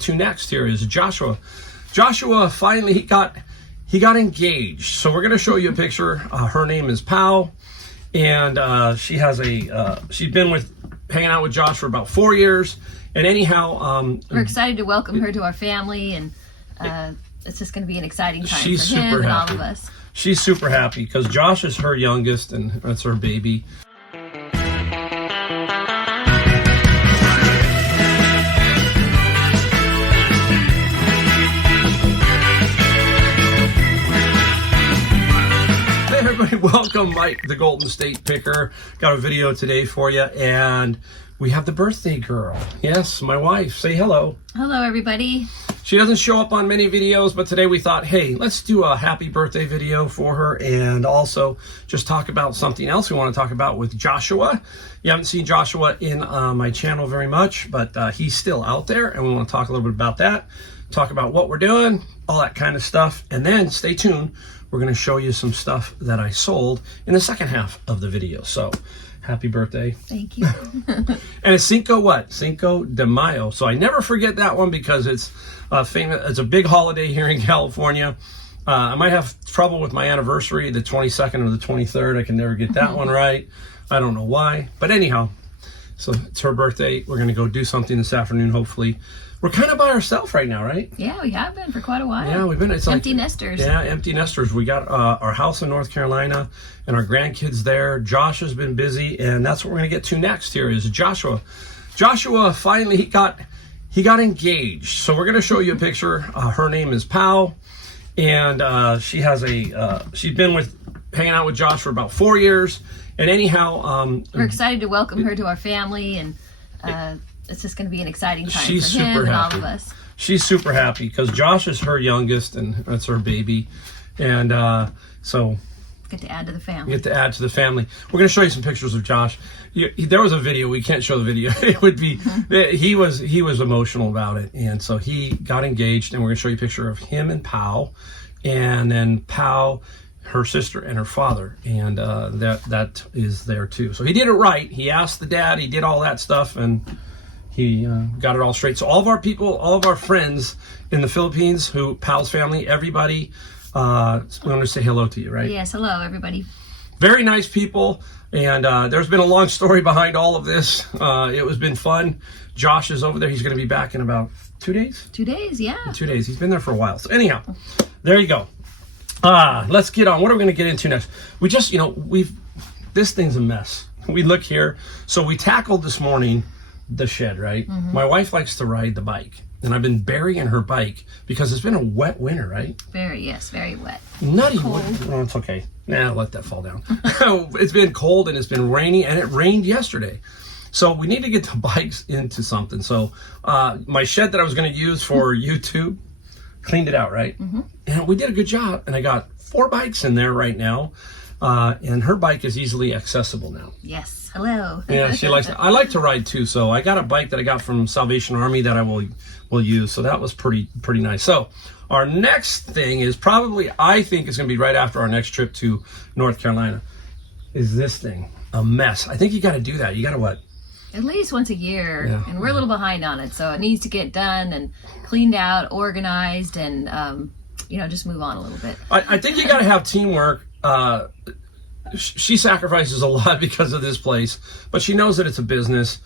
To next here is Joshua. Joshua finally he got engaged. So we're going to show you a picture. Her name is Pau, and she's been hanging out with Josh for about 4 years. And anyhow, we're excited to welcome her to our family, and it's just going to be an exciting time for him and all of us. She's super happy because Josh is her youngest, and that's her baby. Everybody, welcome Mike, the Golden State Picker. Got a video today for you, and we have the birthday girl. Yes, my wife. Say hello. Hello, everybody. She doesn't show up on many videos, but today we thought, hey, let's do a happy birthday video for her, and also just talk about something else we want to talk about with Joshua. You haven't seen Joshua in my channel very much, but he's still out there, and we want to talk a little bit about that, talk about what we're doing, all that kind of stuff, and then stay tuned. We're going to show you some stuff that I sold in the second half of the video. So, happy birthday. Thank you. And it's Cinco de Mayo. So I never forget that one because it's famous. It's a big holiday here in California. I might have trouble with my anniversary, the 22nd or the 23rd. I can never get that one right. I don't know why. But anyhow, so it's her birthday. We're going to go do something this afternoon, hopefully. We're kind of by ourselves right now, right? Yeah, we have been for quite a while. Yeah, we've been. It's empty nesters. Yeah, empty nesters. We got our house in North Carolina and our grandkids there. Josh has been busy, and that's what we're going to get to next here is Joshua. Joshua finally he got engaged. So we're going to show you a picture. Her name is Pau, and she's been hanging out with Josh for about 4 years. And anyhow, we're excited to welcome her to our family, and it's just going to be an exciting time for him and all of us. She's super happy because Josh is her youngest, and that's her baby. And so get to add to the family. We're going to show you some pictures of Josh. There was a video. We can't show the video. It would be he was emotional about it, and so he got engaged. And we're going to show you a picture of him and Pau, and then Pau, her sister, and her father, and that is there too. So he did it right. He asked the dad. He did all that stuff, and he got it all straight. So all of our people, all of our friends in the Philippines, Pau's family, everybody, we want to say hello to you, right? Yes, hello, everybody. Very nice people, and there's been a long story behind all of this. It has been fun. Josh is over there. He's going to be back in about 2 days? 2 days, yeah. 2 days. He's been there for a while. So anyhow, there you go. Let's get on. What are we going to get into next? We just, this thing's a mess. We look here. So we tackled this morning the shed, right? Mm-hmm. My wife likes to ride the bike, and I've been burying her bike because it's been a wet winter, right? Very wet. Nutty. Oh, it's okay. Let that fall down. It's been cold, and it's been rainy, and it rained yesterday. So we need to get the bikes into something. So my shed that I was going to use for YouTube, cleaned it out, right? Mm-hmm. And we did a good job, and I got 4 bikes in there right now, and her bike is easily accessible now. Yes. Hello. Yeah, she likes it. I like to ride too, so I got a bike that I got from Salvation Army that I will use. So that was pretty nice. So our next thing is probably, I think it's going to be right after our next trip to North Carolina, is this thing a mess. I think you got to do that. You got to what? At least once a year, yeah. And we're a little behind on it, so it needs to get done and cleaned out, organized, and just move on a little bit. I think you got to have teamwork. She sacrifices a lot because of this place, but she knows that it's a business,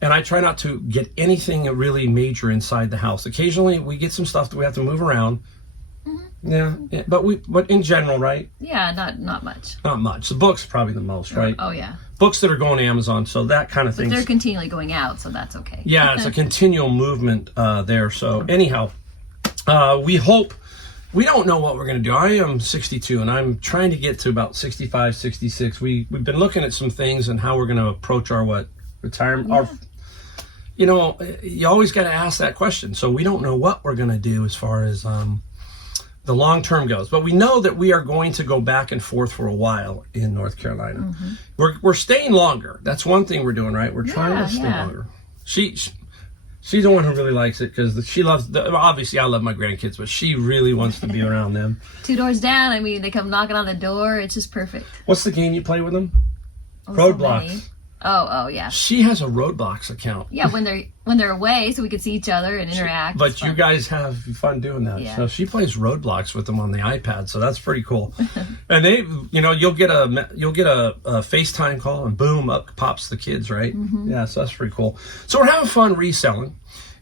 and I try not to get anything really major inside the house. Occasionally, we get some stuff that we have to move around. Mm-hmm. Yeah, but in general, right? Yeah, not much. Not much. The books probably the most, right? Oh yeah. Books that are going to Amazon, so that kind of thing. But they're continually going out, so that's okay. Yeah, it's a continual movement there. So anyhow, we hope. We don't know what we're going to do. I am 62, and I'm trying to get to about 65, 66. We've been looking at some things and how we're going to approach our retirement. Yeah. You always got to ask that question. So we don't know what we're going to do as far as the long term goes. But we know that we are going to go back and forth for a while in North Carolina. Mm-hmm. We're staying longer. That's one thing we're doing, right? We're trying to stay longer. She's the one who really likes it because she loves, obviously I love my grandkids, but she really wants to be around them. 2 doors down, they come knocking on the door. It's just perfect. What's the game you play with them? Oh, Roadblocks. So Oh, yeah. She has a Roadblocks account. Yeah, when they're away, so we can see each other and interact. But you guys have fun doing that. Yeah. So she plays Roadblocks with them on the iPad, so that's pretty cool. And they, you'll get a FaceTime call, and boom, up pops the kids, right? Mm-hmm. Yeah, so that's pretty cool. So we're having fun reselling.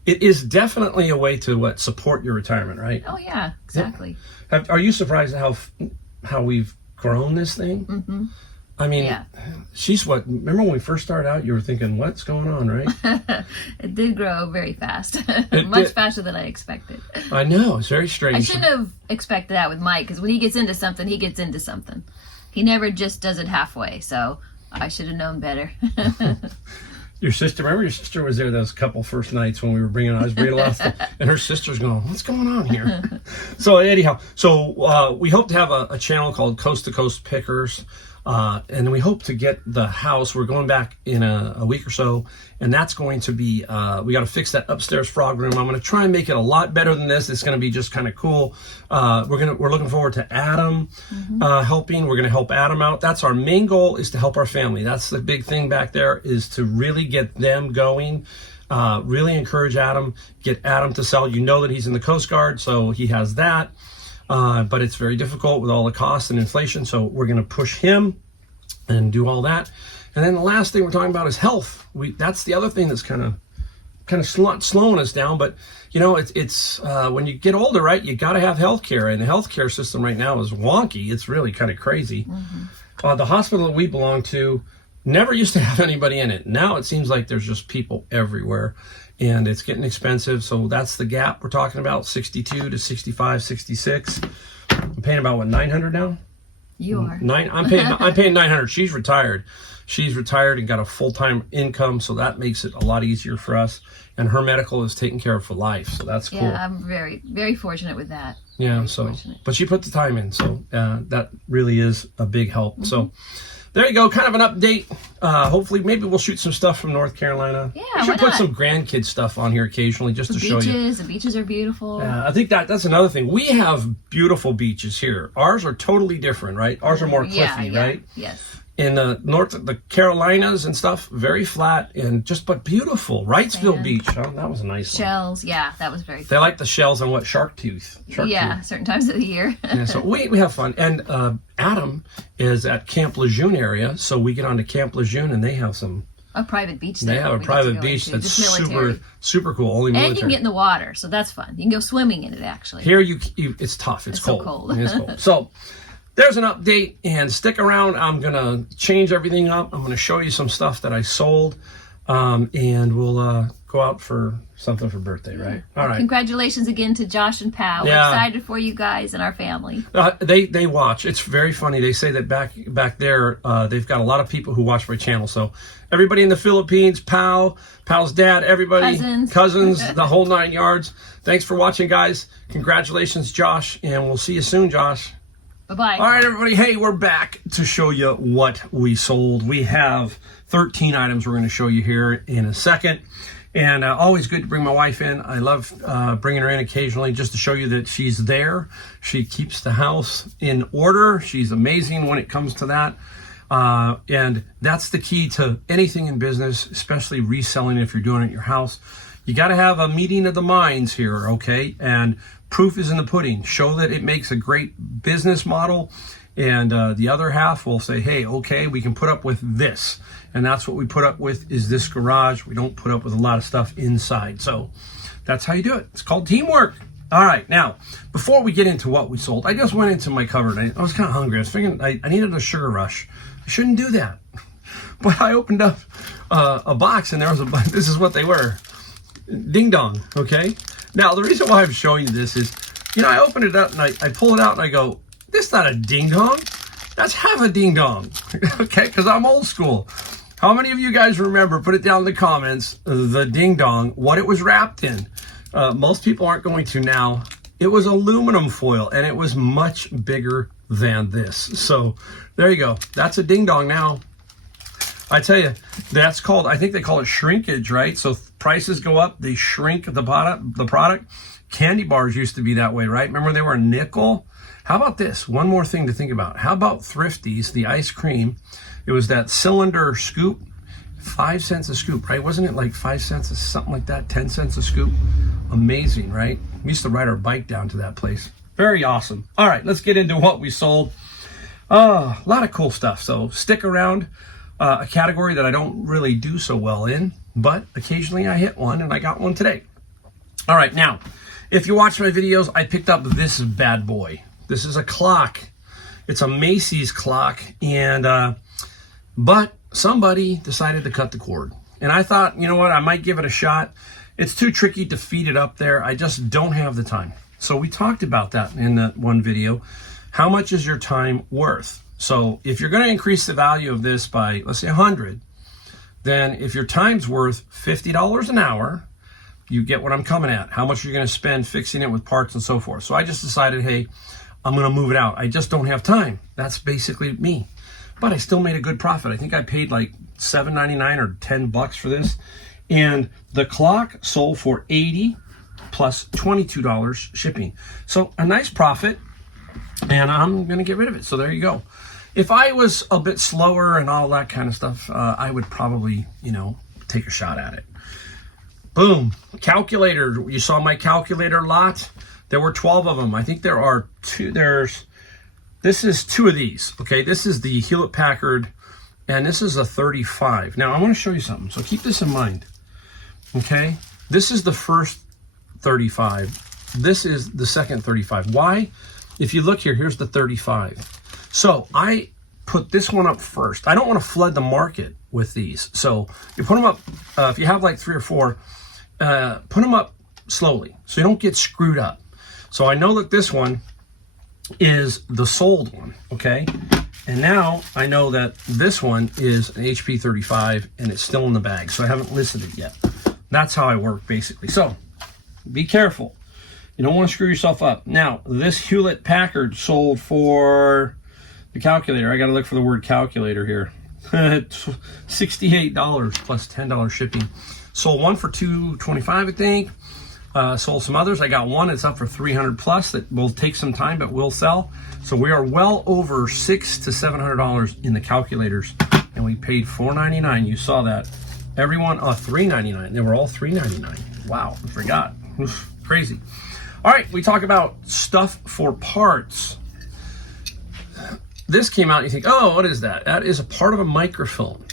It is definitely a way to support your retirement, right? Oh yeah, exactly. Are you surprised at how we've grown this thing? Mm-hmm. I mean, yeah. Remember when we first started out, you were thinking, what's going on, right? It did grow very fast. Faster than I expected. I know, it's very strange. I shouldn't have expected that with Mike, because when he gets into something, he gets into something. He never just does it halfway, so I should have known better. Remember your sister was there those couple first nights when we were bringing, I was bringing a lot of stuff, and her sister's going, what's going on here? So anyhow, we hope to have a channel called Coast to Coast Pickers. And we hope to get the house. We're going back in a week or so, and that's going to be, we got to fix that upstairs frog room. I'm going to try and make it a lot better than this. It's going to be just kind of cool. We're looking forward to Adam helping. We're going to help Adam out. That's our main goal, is to help our family. That's the big thing back there, is to really get them going. Really encourage Adam, get Adam to sell. You know that he's in the Coast Guard, so he has that. But it's very difficult with all the costs and inflation, so we're going to push him and do all that. And then the last thing we're talking about is health. That's the other thing that's kind of slowing us down. But it's when you get older, right? You got to have health care, and the healthcare system right now is wonky. It's really kind of crazy. Mm-hmm. The hospital that we belong to never used to have anybody in it. Now it seems like there's just people everywhere. And it's getting expensive, so that's the gap we're talking about, 62 to 65, 66. I'm paying about, what, $900 now? You are. I'm paying $900. She's retired. She's retired and got a full-time income, so that makes it a lot easier for us. And her medical is taken care of for life, so that's cool. Yeah, I'm very, very fortunate with that. Yeah, but she put the time in, so that really is a big help. Mm-hmm. So there you go, kind of an update. Hopefully, maybe we'll shoot some stuff from North Carolina. Yeah, we should put some grandkid stuff on here occasionally just to show you. The beaches are beautiful. I think that's another thing. We have beautiful beaches here. Ours are totally different, right? Ours are more cliffy, right? Yes. In the the Carolinas and stuff, very flat and but beautiful. Wrightsville Beach, that was a nice one. Shells, yeah, that was very fun. They like the shells on what? Shark tooth. Certain times of the year. Yeah, so we have fun. And Adam is at Camp Lejeune area, so we get onto Camp Lejeune, and they have a private beach there. They have a private beach that's super cool. Only military. And you can get in the water, so that's fun. You can go swimming in it, actually. Here it's tough. It's cold. So cold. It's cold. So there's an update, and stick around. I'm going to change everything up. I'm going to show you some stuff that I sold, and we'll go out for something for birthday, right? All right. Congratulations again to Josh and Pal. We're excited for you guys and our family. They watch. It's very funny. They say that back there, they've got a lot of people who watch my channel. So everybody in the Philippines, Pal's dad, everybody, cousins, the whole 9 yards. Thanks for watching, guys. Congratulations, Josh, and we'll see you soon, Josh. Bye-bye. All right, everybody. Hey, we're back to show you what we sold. We have 13 items we're going to show you here in a second. And always good to bring my wife in. I love bringing her in occasionally just to show you that she's there. She keeps the house in order. She's amazing when it comes to that. And that's the key to anything in business, especially reselling if you're doing it at your house. You got to have a meeting of the minds here, okay? And proof is in the pudding. Show that it makes a great business model, and the other half will say, hey, okay, we can put up with this. And that's what we put up with, is this garage. We don't put up with a lot of stuff inside. So that's how you do it. It's called teamwork. All right, now, before we get into what we sold, I just went into my cupboard. I was kind of hungry. I was thinking I needed a sugar rush. I shouldn't do that. But I opened up a box, and this is what they were. Ding dong, okay? Now, the reason why I'm showing you this is, I open it up and I pull it out and I go, this is not a ding dong. That's half a ding dong, okay? Because I'm old school. How many of you guys remember, put it down in the comments, the ding dong, what it was wrapped in? Most people aren't going to now. It was aluminum foil, and it was much bigger than this. So there you go. That's a ding dong now. I tell you, that's called, I think they call it shrinkage, right? So prices go up, they shrink the product. Candy bars used to be that way, right? Remember they were a nickel? How about this? One more thing to think about. How about Thrifties, the ice cream? It was that cylinder scoop, 5 cents a scoop, right? Wasn't it like 5 cents or something like that? 10 cents a scoop. Amazing, right? We used to ride our bike down to that place. Very awesome. All right, let's get into what we sold. A lot of cool stuff. So stick around. A category that I don't really do so well in, but occasionally I hit one, and I got one today. All right, now, if you watch my videos, I picked up this bad boy. This is a clock. It's a Macy's clock, and but somebody decided to cut the cord. And I thought, you know what, I might give it a shot. It's too tricky to feed it up there. I just don't have the time. So we talked about that in that one video. How much is your time worth? So if you're going to increase the value of this by, let's say 100, then if your time's worth $50 an hour, you get what I'm coming at. How much you're going to spend fixing it with parts and so forth. So I just decided, hey, I'm going to move it out. I just don't have time. That's basically me. But I still made a good profit. I think I paid like $7.99 or $10 for this. And the clock sold for $80 plus $22 shipping. So a nice profit. And I'm going to get rid of it. So there you go. If I was a bit slower and all that kind of stuff, I would probably, take a shot at it. Boom. Calculator. You saw my calculator lot. There were 12 of them. I think there are two. This is two of these. Okay. This is the Hewlett Packard, and this is a 35. Now I want to show you something. So keep this in mind. Okay. This is the first 35. This is the second 35. Why? If you look here, here's the 35. So I put this one up first. I don't want to flood the market with these. So you put them up, if you have like 3 or 4, put them up slowly so you don't get screwed up. So I know that this one is the sold one, okay? And now I know that this one is an HP 35 and it's still in the bag. So I haven't listed it yet. That's how I work basically. So be careful. You don't want to screw yourself up. Now, this Hewlett Packard sold for the calculator. I got to look for the word calculator here. $68 plus $10 shipping. Sold one for $225, I think. Sold some others. I got one. It's up for $300 plus. That will take some time, but will sell. So we are well over $600 to $700 in the calculators, and we paid $4.99. You saw that. Everyone, $3.99. They were all $3.99. Wow, I forgot. Oof, crazy. All right, we talk about stuff for parts. This came out, you think, oh, what is that? That is a part of a microphone.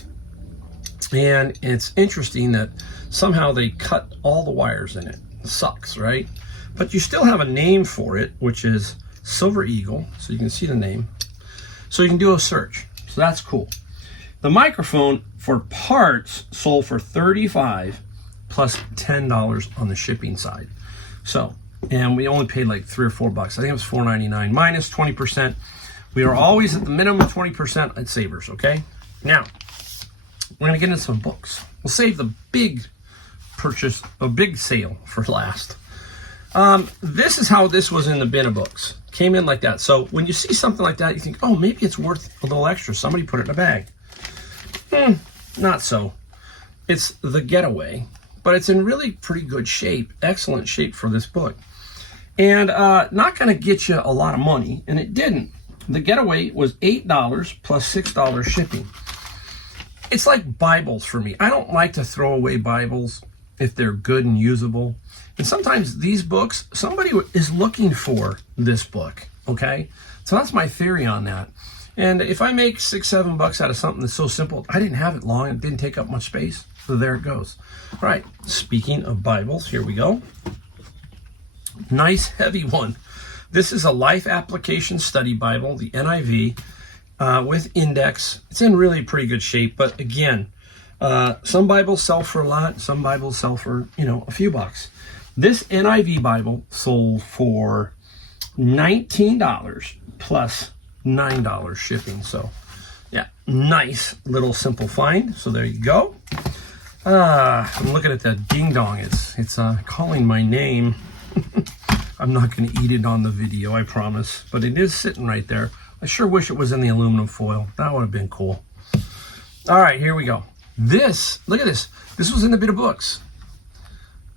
And it's interesting that somehow they cut all the wires in it. It sucks, right? But you still have a name for it, which is Silver Eagle. So you can see the name. So you can do a search. So that's cool. The microphone for parts sold for $35 plus $10 on the shipping side. So, and we only paid like $3 or $4. I think it was $4.99 minus 20%. We are always at the minimum 20% at Savers, okay? Now, we're going to get into some books. We'll save the big purchase, a big sale for last. This is how this was in the bin of books. Came in like that. So when you see something like that, you think, oh, maybe it's worth a little extra. Somebody put it in a bag. Not so. It's The Getaway, but it's in really pretty good shape, excellent shape for this book. And not going to get you a lot of money, and it didn't. The Getaway was $8 plus $6 shipping. It's like Bibles for me. I don't like to throw away Bibles if they're good and usable. And sometimes these books, somebody is looking for this book, okay? So that's my theory on that. And if I make $6, $7 out of something that's so simple, I didn't have it long, it didn't take up much space, so there it goes. All right, speaking of Bibles, here we go. Nice heavy one. This is a Life Application Study Bible, the NIV, with index. It's in really pretty good shape, but again, some Bibles sell for a lot, some Bibles sell for, a few bucks. This NIV Bible sold for $19 plus $9 shipping. So yeah, nice little simple find. So there you go. I'm looking at that ding dong. It's calling my name. I'm not going to eat it on the video, I promise, but it is sitting right there. I sure wish it was in the aluminum foil. That would have been cool. All right, here we go. Look at this. This was in the bit of books.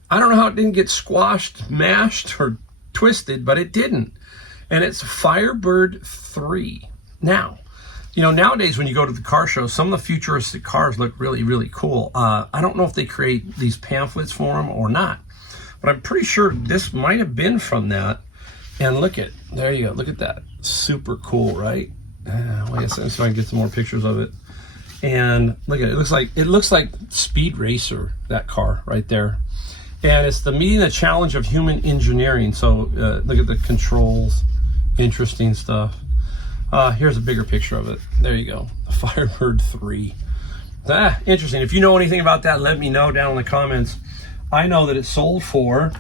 I don't know how it didn't get squashed, mashed, or twisted, but it didn't. And it's Firebird 3. Now, You know, nowadays when you go to the car show, some of the futuristic cars look really, really cool. I don't know if they create these pamphlets for them or not, but I'm pretty sure this might have been from that. And look at, there you go, look at that. Super cool, right? Wait a second so I can get some more pictures of it. And look at it, it looks like Speed Racer, that car right there. And it's the meeting the challenge of human engineering. So look at the controls, interesting stuff. Here's a bigger picture of it. There you go, the Firebird 3. Interesting. If you know anything about that, let me know down in the comments. I know that it sold for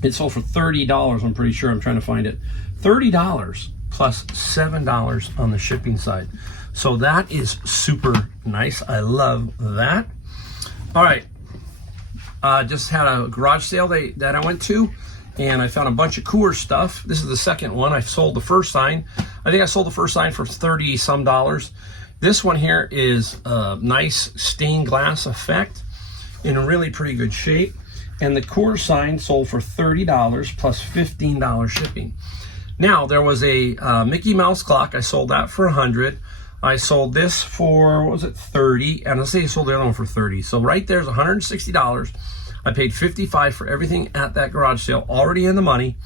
$30, I'm pretty sure. I'm trying to find it. $30 plus $7 on the shipping side. So that is super nice. I love that. All right. Just had a garage sale that I went to, and I found a bunch of cooler stuff. This is the second one. I sold the first sign. I think I sold the first sign for $30 some. This one here is a nice stained glass effect in a really pretty good shape. And the core sign sold for $30 plus $15 shipping. Now, there was a Mickey Mouse clock. I sold that for $100. I sold this for, what was it, $30. And let's say I sold the other one for $30. So right there's $160. I paid $55 for everything at that garage sale, already in the money.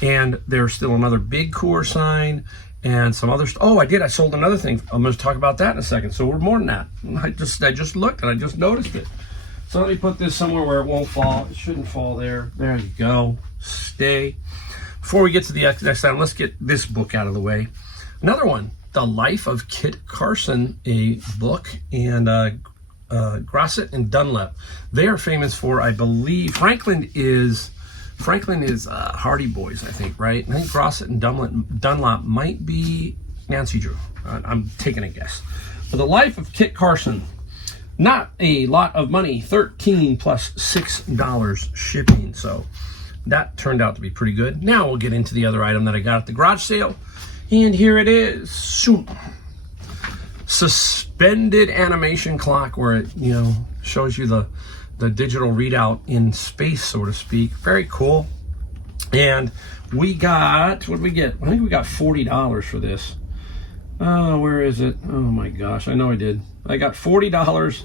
And there's still another big core sign and some other stuff. Oh, I sold another thing. I'm going to talk about that in a second. So we're more than that. I just looked and I just noticed it. So let me put this somewhere where it won't fall. It shouldn't fall there. There you go. Stay. Before we get to the next item, let's get this book out of the way. Another one, The Life of Kit Carson, a book, and Grosset and Dunlap. They are famous for, I believe, Franklin is Hardy Boys, I think, right? I think Grosset and Dunlap might be Nancy Drew. I'm taking a guess. But The Life of Kit Carson. Not a lot of money, $13 plus $6 shipping. So that turned out to be pretty good. Now we'll get into the other item that I got at the garage sale. And here it is. Suspended animation clock, where it, you know, shows you the digital readout in space, so to speak. Very cool. And we got, what did we get? I think we got $40 for this. Oh, where is it? Oh my gosh, I know I did. I got $40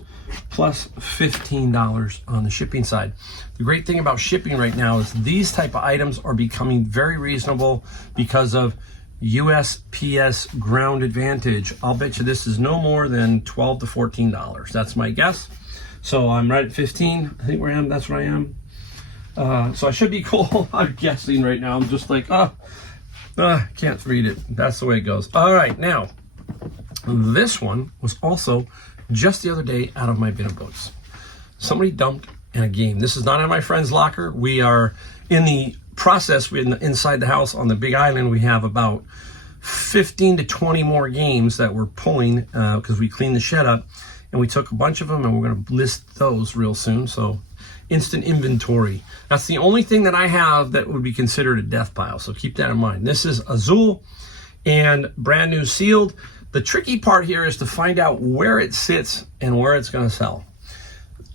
plus $15 on the shipping side. The great thing about shipping right now is these type of items are becoming very reasonable because of USPS ground advantage. I'll bet you this is no more than $12 to $14. That's my guess. So I'm right at 15. I think where I am, that's where I am. So I should be cool. I'm guessing right now. I'm just like, can't read it. That's the way it goes. All right, now, this one was also just the other day out of my bin of books. Somebody dumped in a game. This is not in my friend's locker. We are in the process. We're inside the house on the Big Island. We have about 15 to 20 more games that we're pulling because we cleaned the shed up, and we took a bunch of them, and we're going to list those real soon. So instant inventory. That's the only thing that I have that would be considered a death pile. So keep that in mind. This is Azul and brand new sealed. The tricky part here is to find out where it sits and where it's going to sell.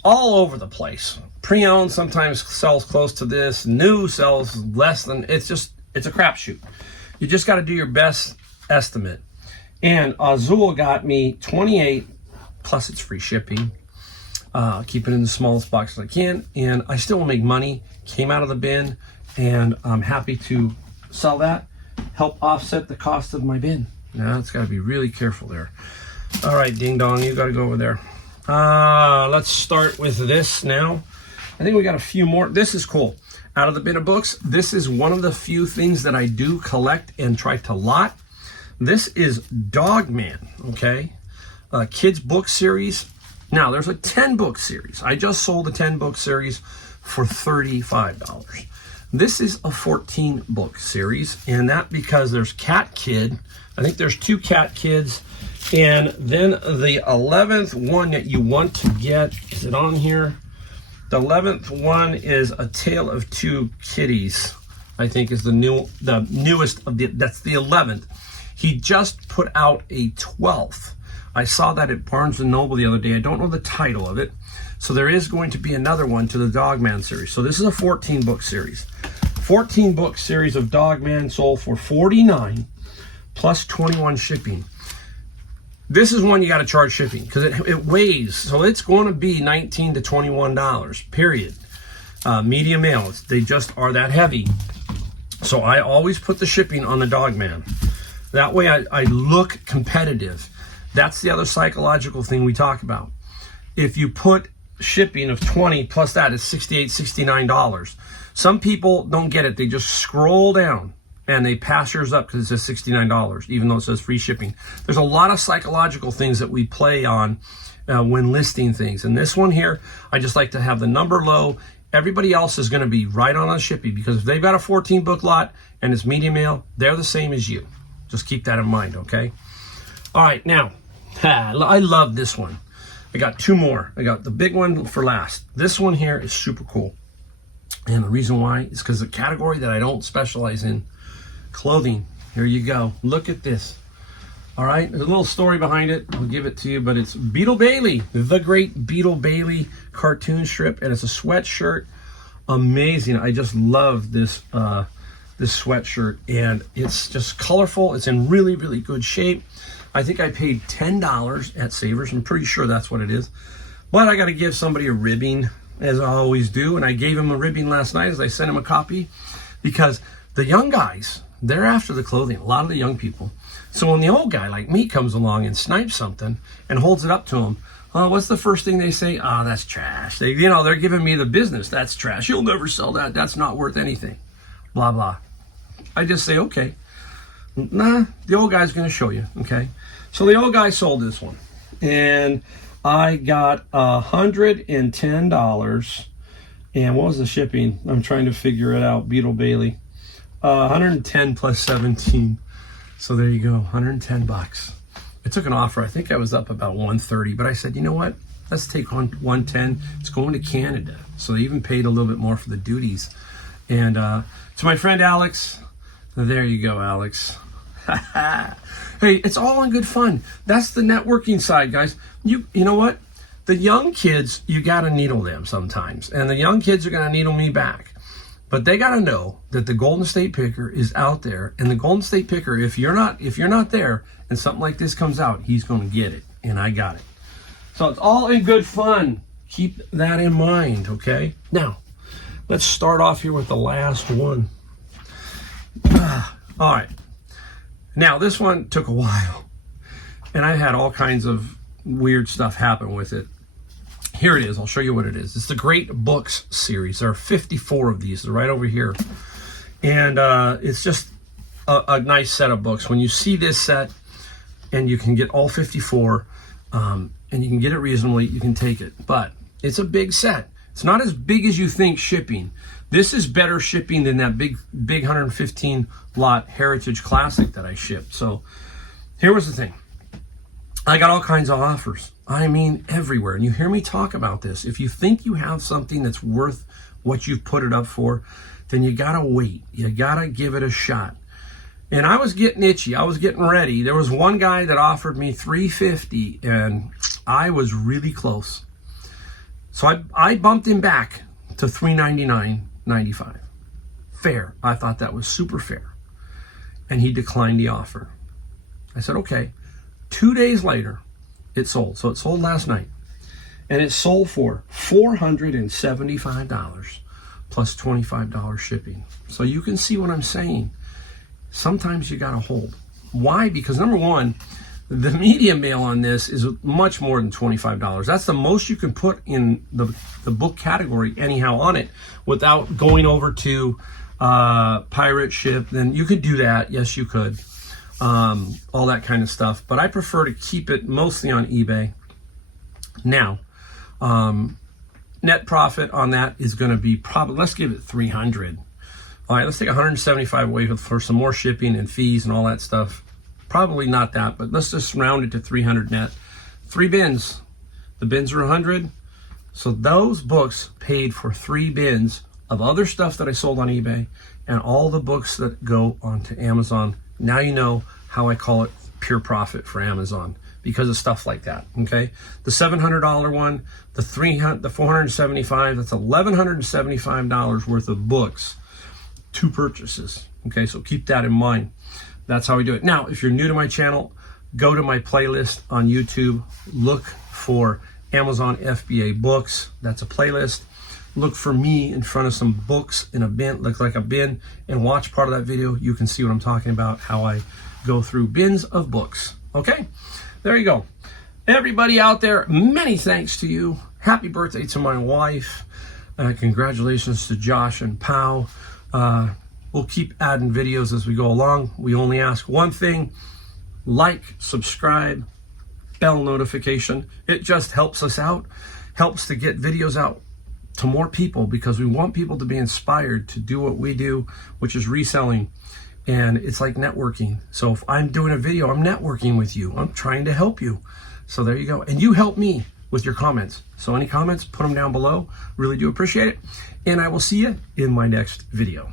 All over the place. Pre-owned sometimes sells close to this. New sells less than. It's a crapshoot. You just got to do your best estimate. And Azul got me 28 plus it's free shipping. Keep it in the smallest box I can, and I still will make money. Came out of the bin, and I'm happy to sell that, help offset the cost of my bin. Now it's got to be really careful there. All right, ding dong, you got to go over there. Let's start with this now. I think we got a few more. This is cool. Out of the bin of books, this is one of the few things that I do collect and try to lot. This is Dog Man, okay? Kids book series. Now, there's a 10-book series. I just sold a 10-book series for $35. This is a 14-book series, and that because there's Cat Kid. I think there's 2 Cat Kids, and then the 11th one that you want to get, is it on here? The 11th one is A Tale of Two Kitties, I think is the newest of that's the 11th. He just put out a 12th. I saw that at Barnes & Noble the other day. I don't know the title of it. So there is going to be another one to the Dogman series. So this is a 14-book series. 14-book series of Dogman sold for $49 plus $21 shipping. This is one you got to charge shipping because it weighs. So it's going to be $19 to $21, period. Medium male, they just are that heavy. So I always put the shipping on the Dogman. That way I look competitive. That's the other psychological thing we talk about. If you put shipping of 20 plus that is $68, $69. Some people don't get it. They just scroll down and they pass yours up because it says $69, even though it says free shipping. There's a lot of psychological things that we play on when listing things. And this one here, I just like to have the number low. Everybody else is going to be right on shipping because if they've got a 14 book lot and it's medium male, they're the same as you. Just keep that in mind, okay? All right, now, I love this one. I got two more. I got the big one for last. This one here is super cool. And the reason why is because the category that I don't specialize in, clothing. Here you go. Look at this. All right, there's a little story behind it. I'll give it to you, but it's Beetle Bailey, the great Beetle Bailey cartoon strip, and it's a sweatshirt. Amazing. I just love this this sweatshirt, and it's just colorful. It's in really, really good shape. I think I paid $10 at Savers. I'm pretty sure that's what it is. But I got to give somebody a ribbing, as I always do, and I gave him a ribbing last night as I sent him a copy because the young guys, they're after the clothing, a lot of the young people. So when the old guy like me comes along and snipes something and holds it up to him, what's the first thing they say? Oh, that's trash. They're giving me the business. That's trash. You'll never sell that. That's not worth anything. Blah, blah. I just say, okay. Nah, the old guy's going to show you, okay? So the old guy sold this one. And I got $110. And what was the shipping? I'm trying to figure it out. Beetle Bailey. 110 plus 17. So there you go, 110 bucks. I took an offer. I think I was up about 130, but I said, you know what? Let's take on 110. It's going to Canada. So they even paid a little bit more for the duties. And to my friend Alex, there you go, Alex. Hey, it's all in good fun. That's the networking side, guys. You know what? The young kids, you got to needle them sometimes. And the young kids are going to needle me back. But they got to know that the Golden State Picker is out there, and the Golden State Picker, if you're not there and something like this comes out, he's going to get it, and I got it. So it's all in good fun. Keep that in mind, okay? Now, let's start off here with the last one. All right. Now, this one took a while, and I had all kinds of weird stuff happen with it. Here it is. I'll show you what it is. It's the Great Books series. There are 54 of these. They're right over here. And it's just a nice set of books. When you see this set and you can get all 54 and you can get it reasonably, you can take it. But it's a big set. It's not as big as you think shipping. This is better shipping than that big 115 lot Heritage Classic that I shipped. So here was the thing. I got all kinds of offers. I mean, everywhere. And you hear me talk about this. If you think you have something that's worth what you've put it up for, then you got to wait. You got to give it a shot. And I was getting itchy. I was getting ready. There was one guy that offered me $350, and I was really close. So I bumped him back to $399.95. Fair. I thought that was super fair. And he declined the offer. I said, okay. 2 days later, it sold. So it sold last night. And it sold for $475 plus $25 shipping. So you can see what I'm saying. Sometimes you got to hold. Why? Because number one, the medium mail on this is much more than $25. That's the most you can put in the book category anyhow on it without going over to pirate ship. Then you could do that. Yes, you could. All that kind of stuff. But I prefer to keep it mostly on eBay. Now, net profit on that is going to be probably, let's give it 300. All right, let's take 175 away for some more shipping and fees and all that stuff. Probably not that, but let's just round it to 300 net. 3 bins. The bins are 100. So those books paid for 3 bins of other stuff that I sold on eBay and all the books that go onto Amazon. Now you know how I call it pure profit for Amazon because of stuff like that, okay? The $700 one, the $475, that's $1,175 worth of books. 2 purchases, okay? So keep that in mind. That's how we do it. Now, if you're new to my channel, go to my playlist on YouTube, look for Amazon FBA books. That's a playlist. Look for me in front of some books in a bin, look like a bin, and watch part of that video. You can see what I'm talking about, how I go through bins of books. Okay, there you go. Everybody out there, many thanks to you. Happy birthday to my wife. Congratulations to Josh and Pau. We'll keep adding videos as we go along. We only ask one thing: like, subscribe, bell notification. It just helps us out, helps to get videos out to more people, because we want people to be inspired to do what we do, which is reselling. And it's like networking. So if I'm doing a video, I'm networking with you. I'm trying to help you. So there you go. And you help me with your comments. So any comments, put them down below. Really do appreciate it. And I will see you in my next video.